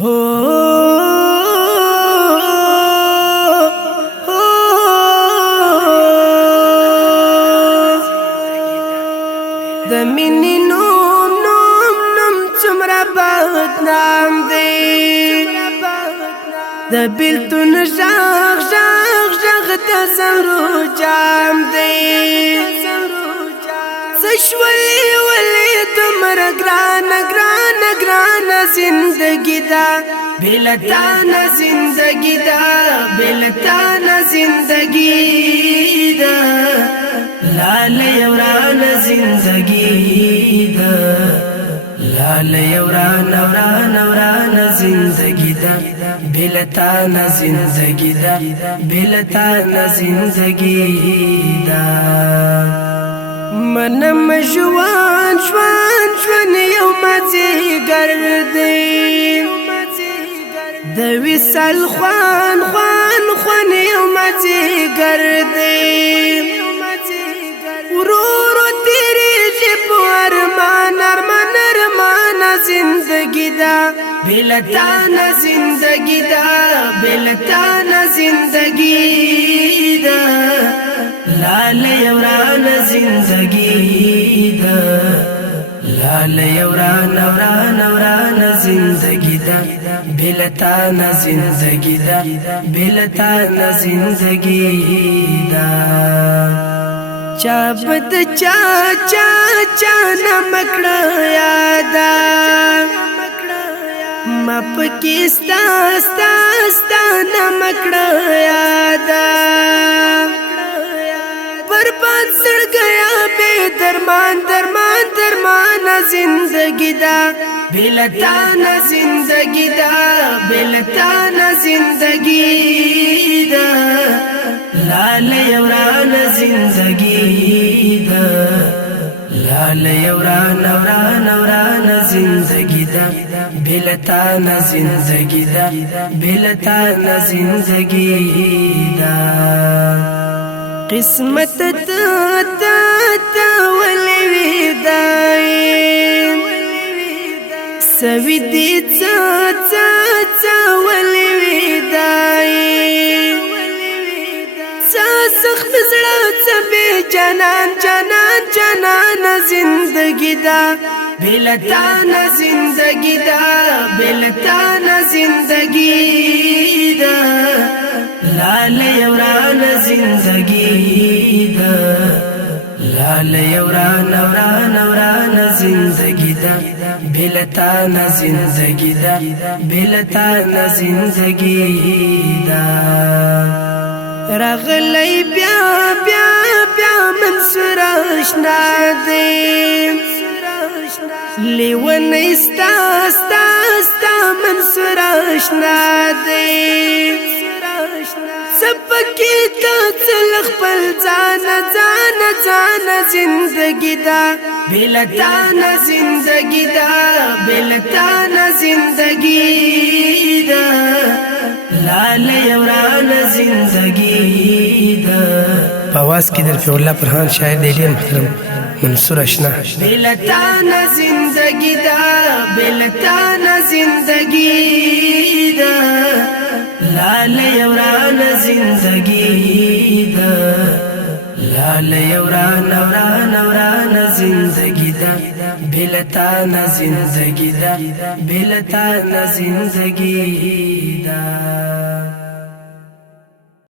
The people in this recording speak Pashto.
هو د مینې نوم څومره بدنام دی د بیلتون غږ د زهرو جام دی څه شولې ولې دومره ګرانه زندگی دا بلا تا نه زندگی دا بلا تا نه زندگی دا لاله ورانه زندگی دا لاله ورانه زندگی دا بلا تا نه زندگی دا بلا تا نه زندگی دا منم جوان یو مازیګر دی د وصال خوان یو مازیګر دی ورورو تیریږي په ارمان زندگی دا بلا تا نه زندگی دا بلا تا نه زندگی دا لاله ورانه زندگی دا لاله ورانه زندگی دا بلا تا نه زندگی دا بلا تا نه زندگی دا چا بد چا نمکړه یادا ما پکې ستا نمکړه یادا برباد سڑ گیا بے درمان زندگی دا بلا تا نه زندگی دا بلا تا نه زندگی دا لاله ورانه زندگی دا لاله ورانه زندگی دا بلا تا نه زندگی دا بلا تا نه زندگی دا قسمت تا ولوی دای سوی دی تا ولوی دای سخت زړه به جانان زندگی دا بلا تا نه زندگی دا بلا تا نه زندگی دا لاله ورانه زندگی دا لاله ورانه زندگی دا بلا تا نه زندگی دا بلا تا نه زندگی دا راغلی بیا منصور اشنا دی لیونی ستا منصور اشنا دی سپکی تا چل خپل ځان زندگی دا بلا تا نه زندگی دا بلا تا نه زندگی دا لاله ورانه زندگی دا په आवाज کې د رفیع الله فرهان شاعر دی ډېر محترم منصور اشنا بلا تا نه زندگی دا بلا تا نه زندگی دا لاله ورانه زندگی دا لاله ورانه زندگی دا بلا تا نه زندگی دا بلا تا نه زندگی دا